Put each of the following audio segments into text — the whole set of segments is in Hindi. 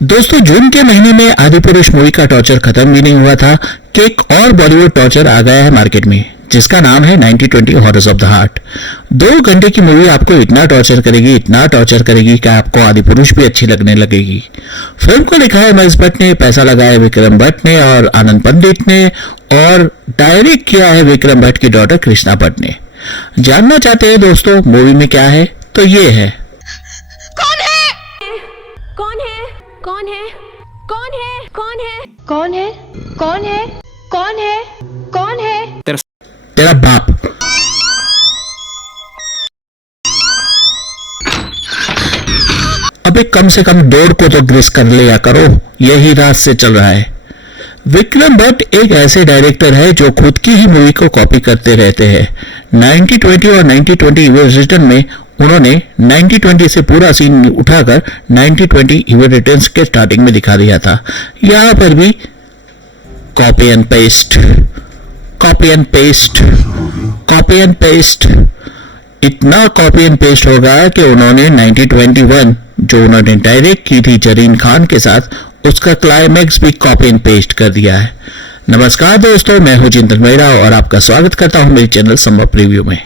दोस्तों, जून के महीने में आदिपुरुष मूवी का टॉर्चर खत्म भी नहीं हुआ था कि एक और बॉलीवुड टॉर्चर आ गया है मार्केट में, जिसका नाम है 9020 हॉरर्स ऑफ द हार्ट। 2 घंटे की मूवी आपको इतना टॉर्चर करेगी कि आपको आदिपुरुष भी अच्छी लगने लगेगी। फिल्म को लिखा है महेश भट्ट ने, पैसा लगाया है विक्रम भट्ट ने और आनंद पंडित ने, और डायरेक्ट किया है विक्रम भट्ट की डॉटर कृष्णा भट्ट ने। जानना चाहते हैं दोस्तों मूवी में क्या है, तो ये है। कौन है? कौन है? कौन है? कौन है? कौन है? कौन है? कौन है? कौन है? कौन है? तेरा बाप। अबे कम से कम डोर को तो ग्रीस कर लिया करो, यही रात से चल रहा है। विक्रम भट्ट एक ऐसे डायरेक्टर है जो खुद की ही मूवी को कॉपी करते रहते हैं। 9020 और 9020 इविल रिटर्न में उन्होंने 9020 से पूरा सीन उठाकर 9020 इविल रिटर्न्स के स्टार्टिंग में दिखा दिया था। यहां पर भी copy and paste, copy and paste, copy and paste, इतना कॉपी एंड पेस्ट हो गया कि उन्होंने 9021 जो उन्होंने डायरेक्ट की थी जरीन खान के साथ, उसका क्लाइमैक्स भी कॉपी एंड पेस्ट कर दिया है। नमस्कार दोस्तों, मैं हूं चिंतन मेहरा और आपका स्वागत करता हूं मेरे चैनल संभव रिव्यू में।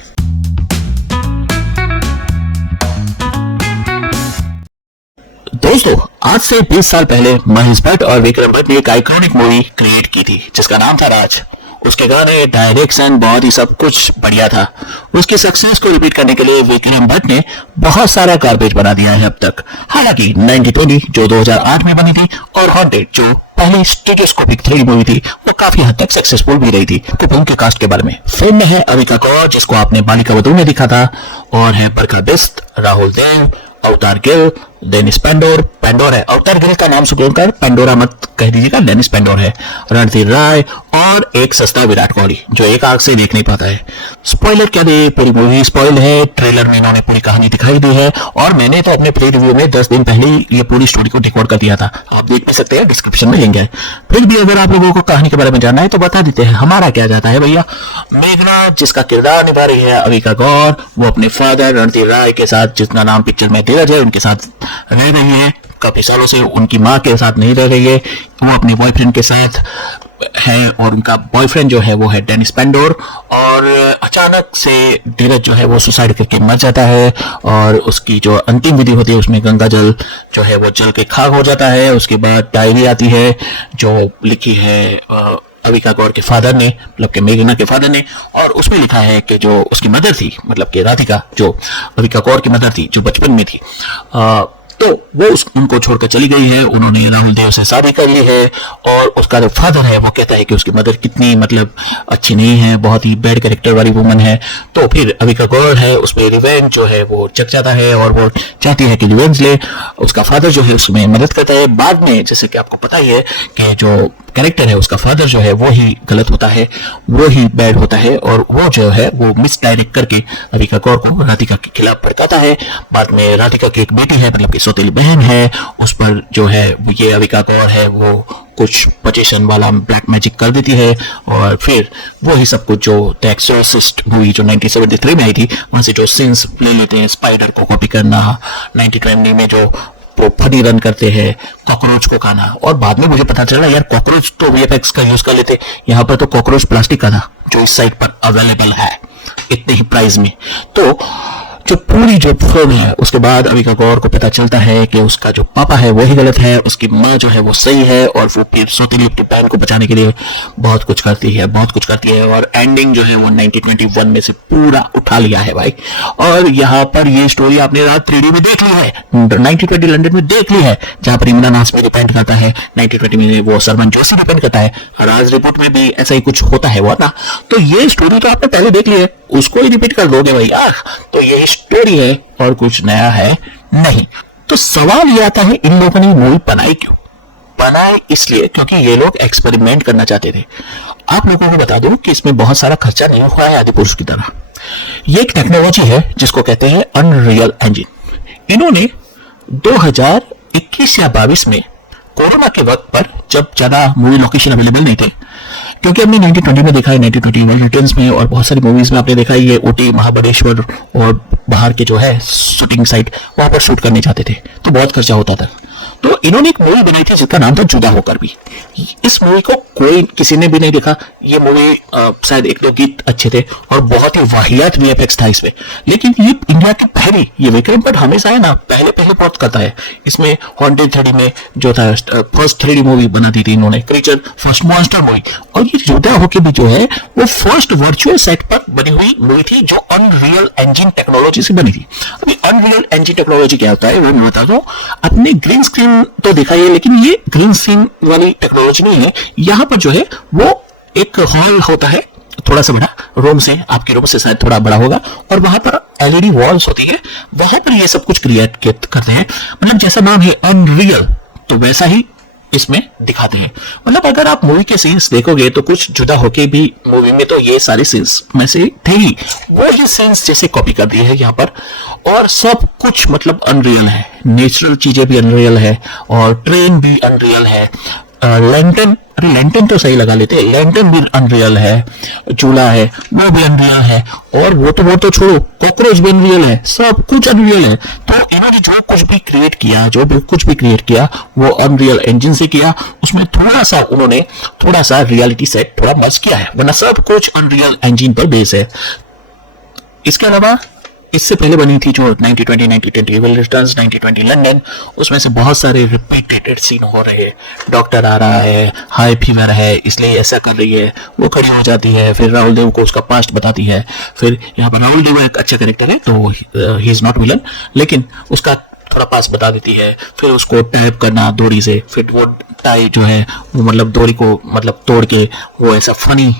दोस्तों, आज से 20 साल पहले महेश भट्ट और विक्रम भट्ट ने एक आइकॉनिक मूवी क्रिएट की थी जिसका नाम था राज। उसके गाने, डायरेक्शन, बहुत ही सब कुछ बढ़िया था। उसकी सक्सेस को रिपीट करने के लिए विक्रम भट्ट ने बहुत सारा गार्बेज बना दिया है अब तक। हालांकि 9020 जो 2008 में बनी थी और हॉन्टेड जो पहली स्टीरियोस्कोपिक 3D मूवी थी, वो काफी हद तक सक्सेसफुल भी रही थी। तो फिल्म के कास्ट के बारे में, फिल्म में है अविका कौर जिसको आपने बालिका वधू में दिखा था, और है बरखा बिस्त, राहुल देव, अवतार गिल, डेनिस पेंडोर है। अवतार गिल का नाम सुनकर पेंडोरा मत कह दीजिएगा, डेनिस पेंडोर है। रणधीर राय और एक सस्ता विराट कोहली जो एक आंख से देख नहीं पाता है। स्पॉइलर क्या दे, पूरी मूवी स्पॉइल है। ट्रेलर में इन्होंने पूरी कहानी दिखाई दी है और मैंने तो अपने प्री रिव्यू में 10 दिन पहले ये पूरी स्टोरी को रिकॉर्ड कर दिया था, आप देख भी सकते हैं, डिस्क्रिप्शन में लिंक है। फिर भी अगर आप लोगों को कहानी के बारे में जानना है तो बता देते हैं हमारा क्या जाता है भैया। मेघना जिसका किरदार निभा रही है अविका गौर, वो अपने फादर रणधीर राय के साथ, जिसका नाम पिक्चर में धीरज है, उनके साथ रह रही है। काफी सालों से उनकी माँ के साथ नहीं रह रही है, वो अपने बॉयफ्रेंड के साथ है और उनका बॉयफ्रेंड जो है वो है डेनिस पेंडोर। और अचानक से धीरज जो है वो सुसाइड करके मर जाता है और उसकी जो अंतिम विधि होती है उसमें गंगा जल जो है वो जल के खाक हो जाता है। उसके बाद डायरी आती है जो लिखी है अविका गौर के फादर ने, मतलब के मेघना के फादर ने, और उसमें लिखा है कि जो उसकी मदर थी, मतलब कि राधिका जो अविका गौर की मदर थी जो बचपन में थी, तो वो उनको छोड़कर चली गई है। उन्होंने राहुल देव से शादी कर ली है और उसका जो फादर है वो कहता है कि उसकी मदर कितनी मतलब अच्छी नहीं है, बहुत ही बैड कैरेक्टर वाली वुमन है। तो फिर अविका गौर है उसमें रिवेंज जो है वो जग जाता है और वो चाहती है कि रिवेंज ले। उसका फादर जो है उसमें मदद करता है। बाद में जैसे कि आपको पता ही है कि जो कैरेक्टर है उसका फादर जो है वो ही गलत होता है, वो ही बैड होता है और वो जो है वो मिस डायरेक्ट करके अविका गौर को राधिका के खिलाफ भड़काता है। बाद में राधिका की एक बेटी है, मतलब की सौतेली बहन है, उस पर जो है ये अविका गौर है वो कुछ पोजीशन वाला ब्लैक मैजिक कर देती है और फिर वो ही सब कुछ जो द एक्सोर्सिस्ट मूवी जो 1973 में आई थी वहां से जो सीन्स ले लेते हैं, स्पाइडर को कॉपी करना, 9020 में जो वो फनी रन करते हैं, कॉकरोच को खाना। और बाद में मुझे पता चला यार कॉकरोच तो वीएफएक्स का यूज कर लेते, यहाँ पर तो कॉकरोच प्लास्टिक का था जो इस साइट पर अवेलेबल है इतने ही प्राइस में। तो जो पूरी जो फिल्म है उसके बाद अविका गौर को पता चलता है कि उसका जो पापा है वही गलत है, उसकी माँ जो है वो सही है, और वो फिर सौतेली अपनी बहन को बचाने के लिए बहुत कुछ करती है और एंडिंग जो है वो 1921 में से पूरा उठा लिया है भाई। और यहाँ पर ये स्टोरी आपने रात 3D में देख ली है, 1920 लंदन में देख ली है, जहाँ पर इमरान हाशमी डिपेंड करता है, 1920 में वो सरमन जोशी डिपेंड करता है, राज रिपोर्ट में भी ऐसा ही कुछ होता है वो ना। तो ये स्टोरी तो आपने पहले देख ली है, उसको ही रिपीट कर दोगे भाई यार, तो यही स्टोरी है और कुछ नया है नहीं। तो सवाल ये आता है इन लोगों ने मूवी बनाई क्यों? बनाए इसलिए क्योंकि ये लोग एक्सपेरिमेंट करना चाहते थे। आप लोगों को बता दूं कि इसमें बहुत सारा खर्चा नहीं हुआ है आदिपुरुष की तरह। ये एक टेक्नोलॉजी है जिसको कहते हैं अनरियल इंजन। इन्होंने 2021 या 22 में कोरोना के वक्त पर, जब ज्यादा मूवी लोकेशन अवेलेबल नहीं थे, क्योंकि हमने 1920 में देखा है, 1921 रिटर्न्स में और बहुत सारी मूवीज में आपने देखा है ये ऊटी, महाबलेश्वर और बाहर के जो है शूटिंग साइट वहां पर शूट करने जाते थे तो बहुत खर्चा होता था। तो इन्होंने एक मूवी बनाई थी जिसका नाम था जुदा होकर भी। इस मूवी को कोई किसी ने भी नहीं देखा। ये मूवी शायद एक दो गीत अच्छे थे और बहुत ही वाहियात वीएफएक्स था इसमें, लेकिन ये इंडिया की पहली, ये विक्रम भट्ट हमेशा है ना पहले बहुत करता है। इसमें हॉन्टेड 3D में जो था फर्स्ट 3D मूवी बना दी थी इन्होंने, क्रीचर फर्स्ट मॉन्स्टर मूवी, और ये जुदा होकर भी जो है वो फर्स्ट वर्चुअल सेट पर बनी हुई मूवी थी जो अनरियल इंजन टेक्नोलॉजी से बनी थी। अभी अनरियल इंजन टेक्नोलॉजी क्या होता है वो मैं बता दूं। आपने ग्रीन स्क्रीन तो देखा है, लेकिन ये ग्रीन स्क्रीन वाली टेक्नोलॉजी नहीं है। यहाँ पर जो है वो एक हॉल होता है थोड़ा सा बड़ा, रूम से, आपके रूम से शायद थोड़ा बड़ा होगा, और वहां पर एलईडी वॉल्स होती है, वहां पर ये सब कुछ क्रिएट करते हैं। मतलब जैसा नाम है अनरियल, तो वैसा ही इसमें दिखाते हैं। मतलब अगर आप मूवी के सीन्स देखोगे तो कुछ जुदा होके भी मूवी में तो ये सारे सीन्स में से थे ही, वो ही सीन्स जैसे कॉपी कर दिए हैं यहाँ पर, और सब कुछ मतलब अनरियल है। नेचुरल चीजें भी अनरियल है और ट्रेन भी अनरियल है। लैंटन, अरे लैंटन तो सही लगा लेते हैं, लैंटन भी अनरियल है, चूल्हा है वो भी अनरियल है, और वो तो छोड़ो, कॉकरोच भी अनरियल है, सब कुछ अनरियल है। तो इन्होंने जो कुछ भी क्रिएट किया वो अनरियल इंजन से किया। उसमें थोड़ा सा रियलिटी सेट थोड़ा मर्ज किया है, वरना सब कुछ अनरियल इंजन पर बेस है। इसके अलावा इससे पहले बनी थी जो 9020 9020 एविल रिटर्न्स, 9020 लंदन, उसमें से बहुत सारे रिपीटेड सीन हो रहे हैं। डॉक्टर आ रहा है, हाई फीवर है इसलिए ऐसा कर रही है, वो खड़ी हो जाती है, फिर राहुल देव को उसका पास्ट बताती है। फिर यहाँ पर राहुल देव एक अच्छा कैरेक्टर है, तो ही इज नॉट विलन, लेकिन उसका थोड़ा पास बता देती है। फिर उसको टैप करना डोरी से, फिर वो टाई जो है वो मतलब डोरी को मतलब तोड़ के वो ऐसा फनी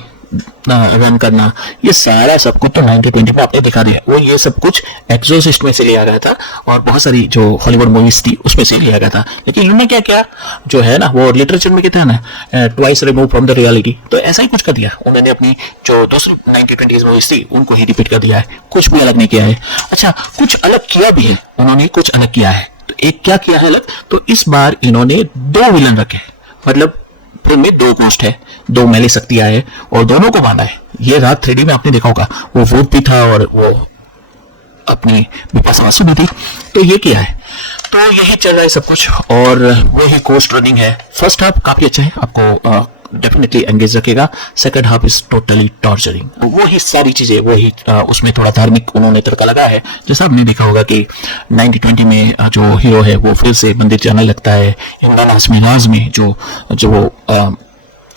रन करना, ये सारा सब कुछ तो 9020 में आपने दिखा दिया। वो ये सब कुछ एक्सोसिस्ट में से लिया गया था और बहुत सारी जो हॉलीवुड मूवीज थी उसमें से लिया गया था। लेकिन इन्होंने क्या किया, जो है ना वो लिटरेचर में कहते हैं ना twice remove from the reality, तो ऐसा ही कुछ कर दिया उन्होंने। अपनी जो दूसरी 9020 मूवीज थी उनको ही रिपीट कर दिया है, कुछ भी अलग नहीं किया है। अच्छा, कुछ अलग किया भी है उन्होंने, कुछ अलग किया है। तो एक क्या किया है अलग, तो इस बार इन्होंने 2 विलन रखे, मतलब फिल्म में 2 गोस्ट है, 2 मैली शक्तियां है और दोनों को बांधा है। ये रात 3D में आपने देखा होगा, वो भूत भी था और वो अपनी बिपाशा बासु भी थी। तो ये किया है, तो यही चल रहा है सब कुछ, और वही कोस्ट रनिंग है। फर्स्ट हाफ काफी अच्छा है, आपको डेफिनेटली एंगेज रखेगा। Second half is totally torturing, वो ही सारी चीजें, वही उसमें थोड़ा धार्मिक उन्होंने तड़का लगा है। जैसा आपने देखा होगा कि 9020 में जो हीरो है वो फिर से मंदिर जाने लगता है, इमरान हाशमी राज में जो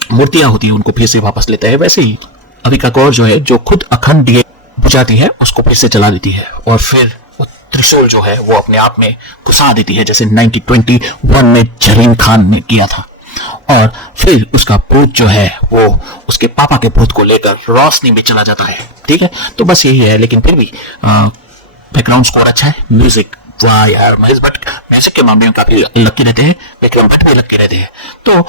मूर्तियां होती है उनको फिर से वापस लेता है। वैसे ही अविका गौर जो है, जो खुद अखंड दिए बुझाती है, उसको फिर से चला देती है, और फिर वो त्रिशूल जो है वो अपने आप में घुसा देती है, जैसे 1921 में जरीन खान ने किया था। और फिर उसका भूत जो है वो उसके पापा के भूत को लेकर रोशनी में चला जाता है। ठीक है, तो बस यही है। लेकिन फिर भी बैकग्राउंड स्कोर अच्छा है, म्यूजिक, वाह यार, महेश भट्ट म्यूजिक के मामले में काफी लकी रहते हैं, विक्रम भट्ट भी लकी रहते हैं। तो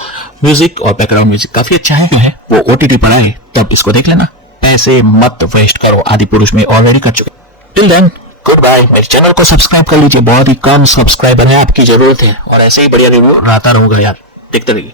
म्यूजिक और बैकग्राउंड म्यूजिक काफी अच्छा है। वो OTT पर आए तब इसको देख लेना, पैसे मत वेस्ट करो, आदि पुरुष में ऑलरेडी कर चुके। Till then good bye. मेरे चैनल को सब्सक्राइब कर लीजिए, बहुत ही कम सब्सक्राइबर है, आपकी जरूरत है, और ऐसे ही बढ़िया रिव्यू आता रहूंगा यार, देखते रहिए।